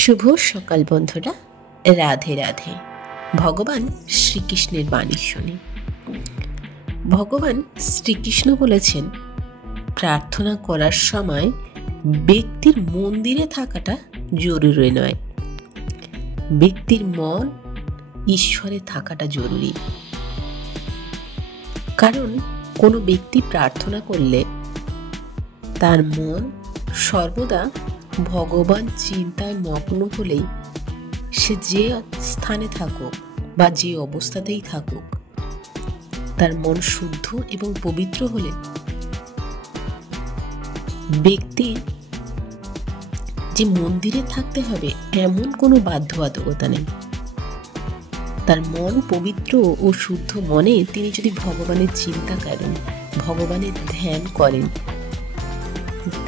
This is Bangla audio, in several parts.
শুভ সকাল বন্ধুরা, রাধে রাধে। ভগবান শ্রীকৃষ্ণের বাণী শুনি। ভগবান শ্রীকৃষ্ণ বলেছেন, প্রার্থনা করার সময় ব্যক্তির মন্দিরে থাকাটা জরুরি নয়, ব্যক্তির মন ঈশ্বরে থাকাটা জরুরি। কারণ কোনো ব্যক্তি প্রার্থনা করলে তার মন সর্বদা ভগবান চিন্তায় মগ্ন হলেই সে যে স্থানে থাকুক বা যে অবস্থাতেই থাকুক, তার মন শুদ্ধ এবং পবিত্র হলে ব্যক্তি যে মন্দিরে থাকতে হবে এমন কোনো বাধ্যবাধকতা নেই। তার মন পবিত্র ও শুদ্ধ মনে তিনি যদি ভগবানের চিন্তা করেন, ভগবানের ধ্যান করেন,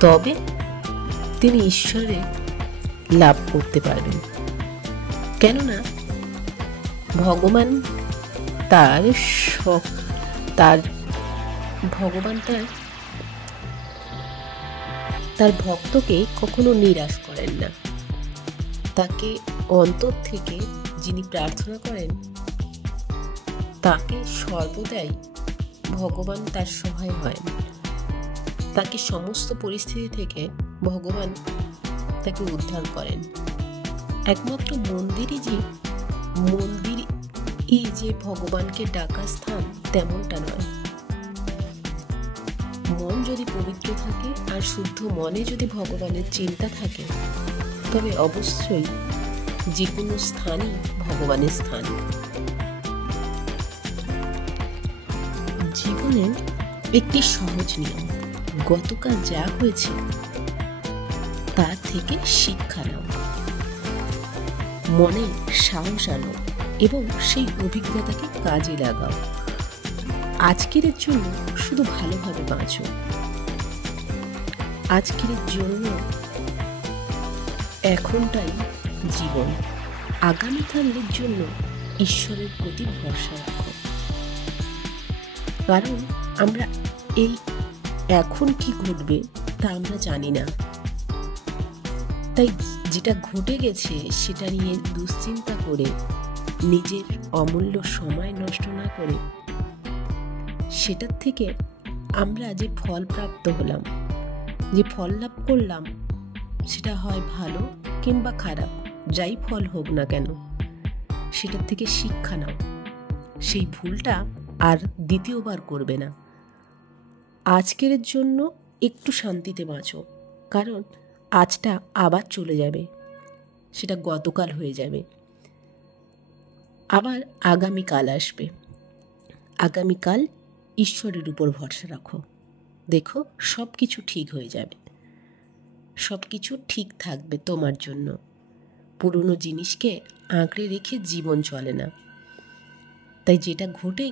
তবে তিনি ঈশ্বরে লাভ করতে পারবেন। কেননা ভগবান তার ভক্তকে কখনো নিরাশ করেন না। তাকে অন্তর থেকে যিনি প্রার্থনা করেন তাকে সর্বদাই ভগবান তার সহায় হয়। তাকে সমস্ত পরিস্থিতি থেকে ভগবান তাকে উদ্ধার করেন। একমাত্র মন্দিরই যে ভগবানকে ডাকা স্থান তেমনটা নয়। মন যদি পবিত্র থাকে আর শুদ্ধ মনে যদি ভগবানের চিন্তা থাকে, তবে অবশ্যই যে কোনো স্থানই ভগবানের স্থান। জীবনের একটি সহজ নিয়ম, গতকাল যা হয়েছে তার থেকে শিক্ষা নাও, মনে সাহস আনো এবং সেই অভিজ্ঞতাকে কাজে লাগাও। আজকের জন্য শুধু ভালোভাবে বাঁচো। আজকের জন্য এখনটাই জীবন। আগামীকালের জন্য ঈশ্বরের প্রতি ভরসা রাখো। কারণ আমরা এই এখন কি ঘটবে তা আমরা জানি না। তাই যেটা ঘটে গেছে সেটা নিয়ে দুশ্চিন্তা করে নিজের অমূল্য সময় নষ্ট না করে, সেটার থেকে আমরা যে ফল প্রাপ্ত হলাম, যে ফল লাভ করলাম, সেটা হয় ভালো কিংবা খারাপ, যাই ফল হোক না কেন, সেটার থেকে শিক্ষা নাও। সেই ভুলটা আর দ্বিতীয়বার করবে না। আজকের জন্য একটু শান্তিতে বাঁচো, কারণ আজটা আবার চলে যাবে, সেটা গতকাল হয়ে যাবে। আবার আগামীকাল আসবে। আগামীকাল ঈশ্বরের উপর ভরসা রাখো। দেখো সব কিছু ঠিক হয়ে যাবে, সব কিছু ঠিক থাকবে তোমার জন্য। পুরনো জিনিসকে আঁকড়ে রেখে জীবন চলে না। তাই যেটা ঘটে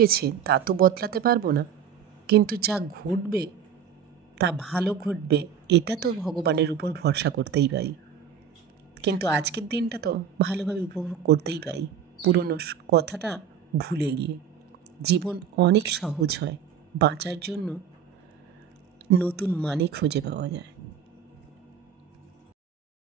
গেছে তা তো বদলাতে পারবো না, কিন্তু যা ঘটবে তা ভালো ঘটবে, এটা তো ভগবানের উপর ভরসা করতেই পারি। কিন্তু আজকের দিনটা তো ভালোভাবে উপভোগ করতেই পারি, পুরনো কথাটা ভুলে গিয়ে। জীবন অনেক সহজ হয়, বাঁচার জন্য নতুন মানে খুঁজে পাওয়া যায়।